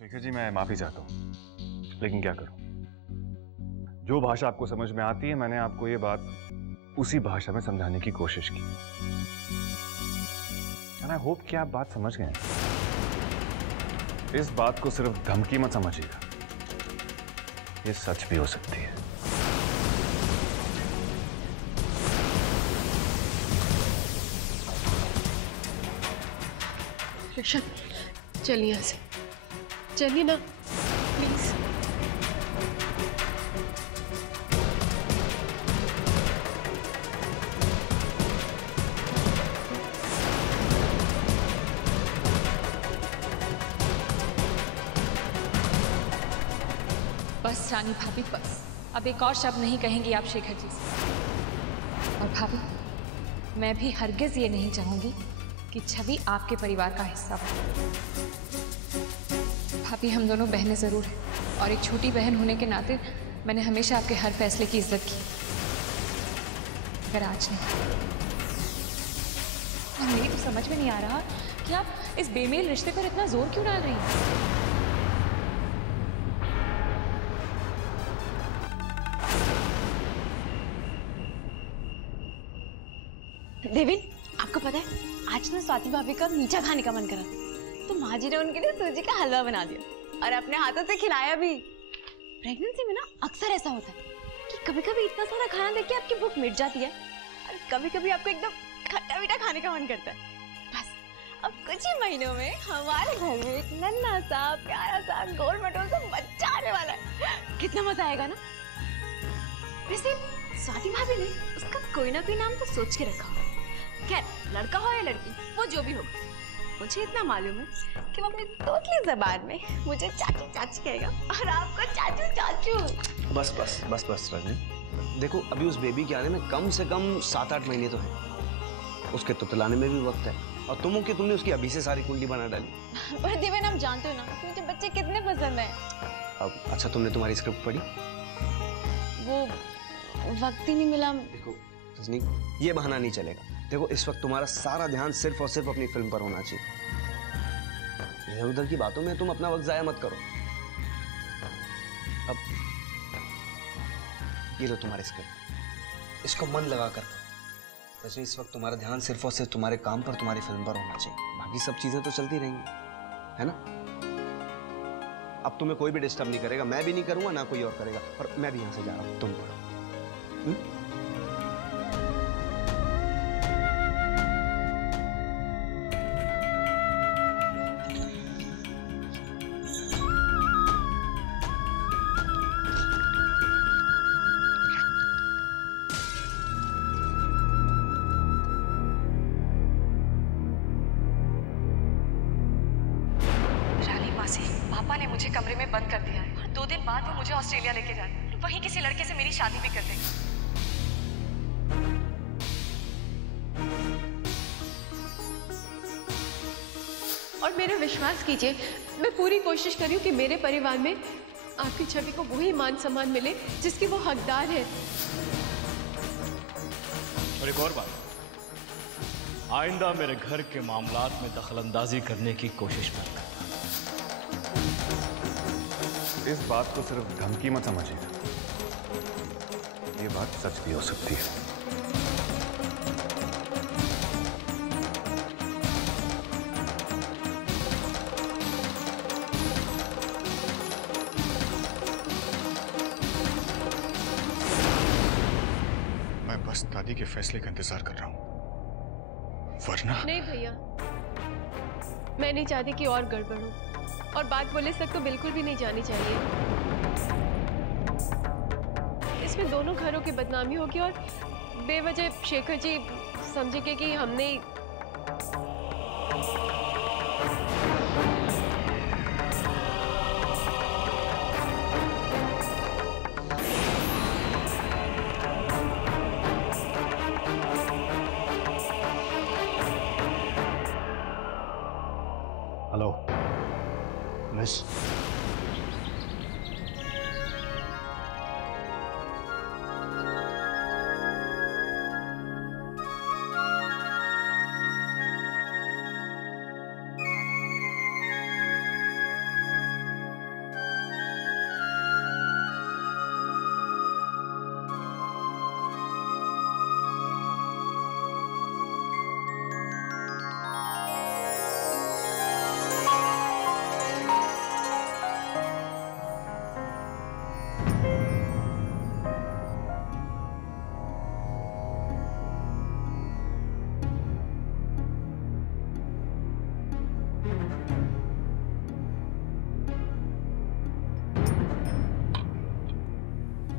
शेखर जी, मैं माफी चाहता हूँ, लेकिन क्या करूं? जो भाषा आपको समझ में आती है, मैंने आपको ये बात उसी भाषा में समझाने की कोशिश की। एंड आई होप कि आप बात समझ गए हैं। इस बात को सिर्फ धमकी मत समझिएगा, ये सच भी हो सकती है। शिक्षक, चलिए यहाँ से, चलिए ना प्लीज। बस रानी भाभी, बस अब एक और शब्द नहीं कहेंगी आप शेखर जी से। और भाभी, मैं भी हरगिज ये नहीं चाहूंगी कि छवि आपके परिवार का हिस्सा हो। भाभी, हम दोनों बहनें जरूर हैं, और एक छोटी बहन होने के नाते मैंने हमेशा आपके हर फैसले की इज्जत की, मगर आज नहीं। और मेरी तो समझ में नहीं आ रहा कि आप इस बेमेल रिश्ते पर इतना जोर क्यों डाल रही हैं। देविन, आपको पता है आज ना स्वाति भाभी का मीठा खाने का मन करा, तो माँ जी ने उनके लिए सूजी का हलवा बना दिया और अपने हाथों से खिलाया भी। प्रेगनेंसी में ना अक्सर ऐसा होता है कि कभी कभी इतना सारा खाना देख के आपकी भूख मिट जाती है और कभी कभी आपको एकदम खट्टा मीठा खाने का मन करता है। बस अब कुछ ही महीनों में हमारे घर में एक नन्हा सा प्यारा सा गोल मटोल सा बच्चा आने वाला है। कितना मजा आएगा ना। वैसे स्वाति भाभी ने उसका कोई ना कोई नाम तो सोच के रखा होगा। खैर, लड़का हो या लड़की, वो जो भी होगा, मुझे इतना मालूम है कि वो अपनी तोतली जबान में मुझे चाची चाची कहेगा और आपको चाचू चाचू। बस बस बस बस रजनी, देखो अभी उस बेबी के आने में कम से कम 7-8 महीने तो है, उसके तुतलाने में भी वक्त है। और तुम हो कि तुमने उसकी अभी से सारी कुंडली बना डाली। पर दिव्या, हम जानते हो ना मुझे बच्चे कितने पसंद है। अब अच्छा, तुमने तुम्हारी स्क्रिप्ट पढ़ी? वो वक्त ही नहीं मिला। देखो रजनी, ये बहाना नहीं चलेगा। देखो इस वक्त तुम्हारा सारा ध्यान सिर्फ और सिर्फ अपनी फिल्म पर होना चाहिए। इधर उधर की बातों में तुम अपना वक्त जाया मत करो। अब ये लो तुम्हारी स्क्रिप्ट, इसको मन लगा कर पढ़ो। वैसे इस वक्त तुम्हारा ध्यान सिर्फ और सिर्फ तुम्हारे काम पर, तुम्हारी फिल्म पर होना चाहिए। बाकी सब चीजें तो चलती रहेंगी, है ना? अब तुम्हें कोई भी डिस्टर्ब नहीं करेगा, मैं भी नहीं करूंगा, ना कोई और करेगा। और मैं भी यहां से जा रहा हूं, तुम पढ़ो। पापा ने मुझे कमरे में बंद कर दिया है और 2 दिन बाद वो मुझे ऑस्ट्रेलिया लेके जा रहे हैं। वहीं किसी लड़के से मेरी शादी भी कर देंगे। और मेरा विश्वास कीजिए, मैं पूरी कोशिश कर रही हूँ कि मेरे परिवार में आपकी छवि को वही मान सम्मान मिले जिसकी वो हकदार है। और एक और बात, आइंदा मेरे घर के मामलात में दखलंदाजी करने की कोशिश मत करना। इस बात को सिर्फ धमकी मत समझिएगा, ये बात सच भी हो सकती है। मैं बस दादी के फैसले का इंतजार कर रहा हूं, वरना। नहीं भैया, मैं नहीं चाहती कि और गड़बड़ हो, और बात पुलिस तक तो बिल्कुल भी नहीं जानी चाहिए। इसमें दोनों घरों की बदनामी होगी और बेवजह शेखर जी समझेंगे कि हमने। हेलो मिस,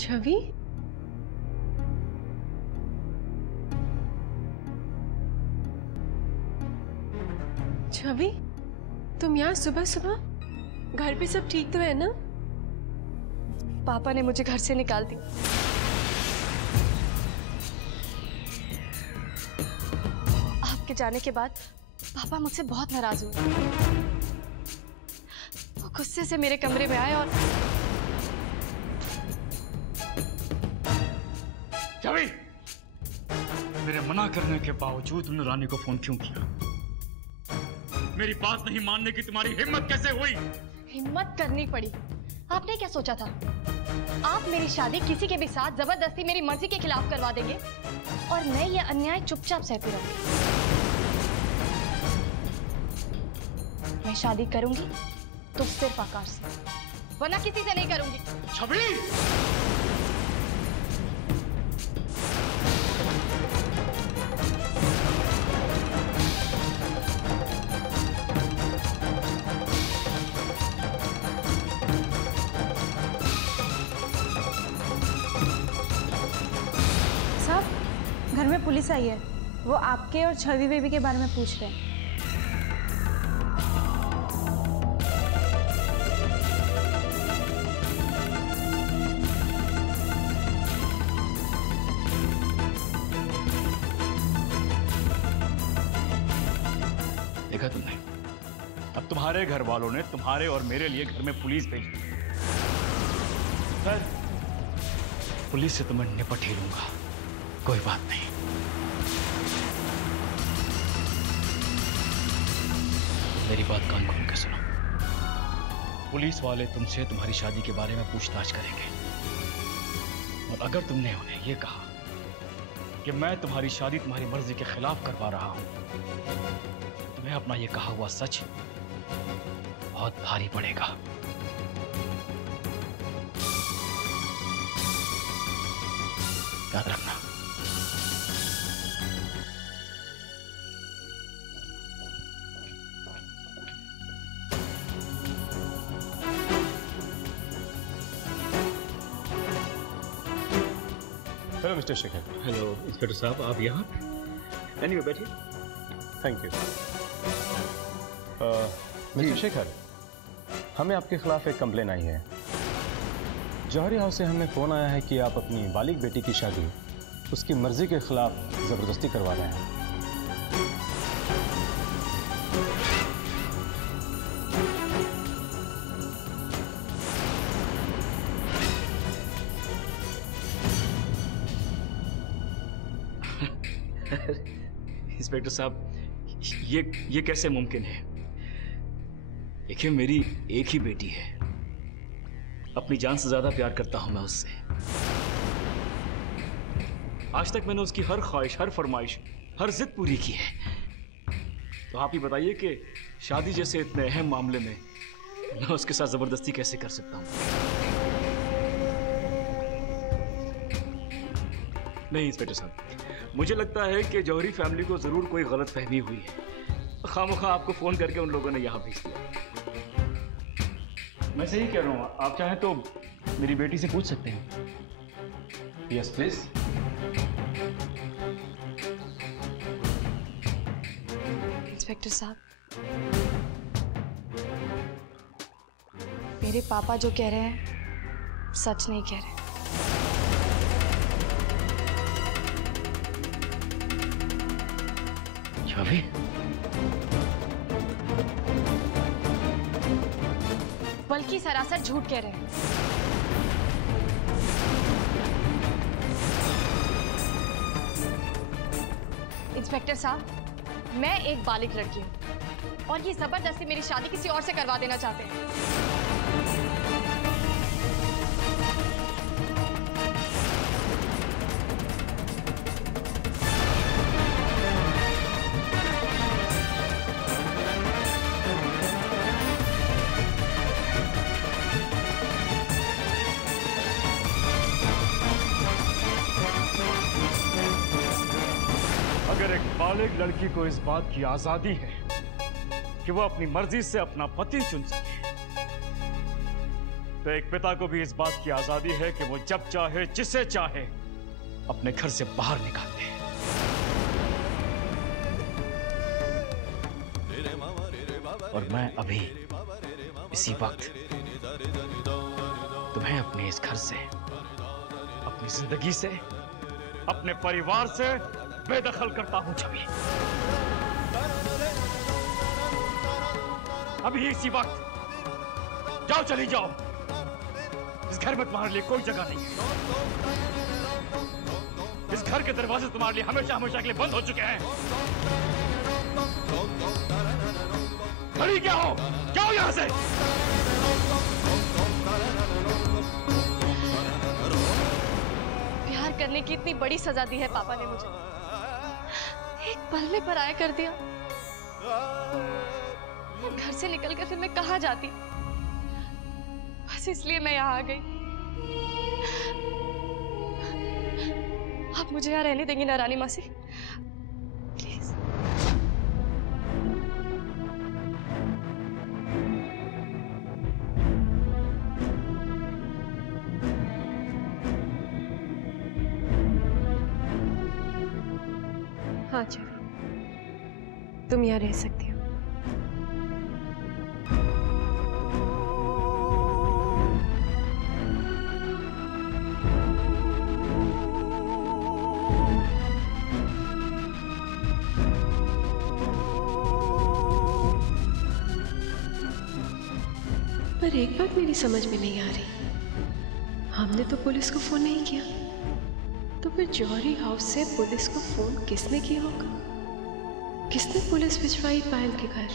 छवि? छवि, तुम यहाँ सुबह सुबह? घर पे सब ठीक तो है ना? पापा ने मुझे घर से निकाल दिया। आपके जाने के बाद पापा मुझसे बहुत नाराज हुए। वो गुस्से से मेरे कमरे में आए और छवि, मेरे मना करने के बावजूद तुमने रानी को फोन क्यों किया? मेरी बात नहीं मानने की तुम्हारी हिम्मत कैसे हुई? हिम्मत करनी पड़ी। आपने क्या सोचा था? आप मेरी शादी किसी के भी साथ जबरदस्ती मेरी मर्जी के खिलाफ करवा देंगे और मैं ये अन्याय चुपचाप सहती रहूंगी। मैं शादी करूंगी तो सिर्फ आकाश से, वरना किसी से नहीं करूंगी। छवि! घर में पुलिस आई है, वो आपके और छवि बेबी के बारे में पूछ रहे हैं। देखा तुमने? अब तुम्हारे घर वालों ने तुम्हारे और मेरे लिए घर में पुलिस भेज दी। सर, पुलिस से तो मैं निपट ही लूंगा, कोई बात नहीं। मेरी बात कान खोल के सुनो। पुलिस वाले तुमसे तुम्हारी शादी के बारे में पूछताछ करेंगे और अगर तुमने उन्हें यह कहा कि मैं तुम्हारी शादी तुम्हारी मर्जी के खिलाफ करवा रहा हूं, तो तुम्हें अपना यह कहा हुआ सच बहुत भारी पड़ेगा। याद रखना। Hello mister Shekhar. Hello inspector साहब, आप यहाँ? आइए बैठिए। Thank you. मिस्टर शेखर, हमें आपके खिलाफ एक कंप्लेन आई है। जौहरी हाउस से हमें फोन आया है कि आप अपनी बालिग बेटी की शादी उसकी मर्जी के खिलाफ जबरदस्ती करवा रहे हैं। इंस्पेक्टर साहब, ये कैसे मुमकिन है? देखिए, मेरी एक ही बेटी है, अपनी जान से ज्यादा प्यार करता हूं मैं उससे। आज तक मैंने उसकी हर ख्वाहिश, हर फरमाइश, हर जिद पूरी की है। तो आप ही बताइए कि शादी जैसे इतने अहम मामले में मैं उसके साथ जबरदस्ती कैसे कर सकता हूं? नहीं इंस्पेक्टर साहब, मुझे लगता है कि जौहरी फैमिली को जरूर कोई गलत फहमी हुई है। खामोखा आपको फोन करके उन लोगों ने यहाँ भेज दिया। मैं सही कह रहा हूँ, आप चाहें तो मेरी बेटी से पूछ सकते हैं। Yes please. इंस्पेक्टर साहब, मेरे पापा जो कह रहे हैं सच नहीं कह रहे। छवि, बल्कि सरासर झूठ कह रहे हैं। इंस्पेक्टर साहब, मैं एक बालिग लड़की हूं और ये जबरदस्ती मेरी शादी किसी और से करवा देना चाहते हैं। अगर एक बालिग लड़की को इस बात की आजादी है कि वो अपनी मर्जी से अपना पति चुन सके, तो एक पिता को भी इस बात की आजादी है कि वो जब चाहे जिसे चाहे अपने घर से बाहर निकाल दे। और मैं अभी इसी वक्त तुम्हें अपने इस घर से, अपनी जिंदगी से, अपने परिवार से बेदखल करता हूं छवि। अभी इसी वक्त जाओ, चली जाओ। इस घर में तुम्हारे लिए कोई जगह नहीं है। इस घर के दरवाजे तुम्हारे लिए हमेशा हमेशा के लिए बंद हो चुके हैं। खड़ी क्या हो? जाओ यहां से। प्यार करने की इतनी बड़ी सजा दी है पापा ने मुझे, एक पल में पराया कर दिया। घर से निकलकर फिर मैं कहां जाती? बस इसलिए मैं यहाँ आ गई। आप मुझे यहाँ रहने देंगी ना रानी मासी? प्लीज। हाँ छवि, तुम यहाँ रह सकती हो। पर एक बात मेरी समझ में नहीं आ रही, हमने तो पुलिस को फोन नहीं किया, तो फिर जौहरी हाउस से पुलिस को फोन किसने किया होगा? किसने पुलिस भिजवाई पायल के घर?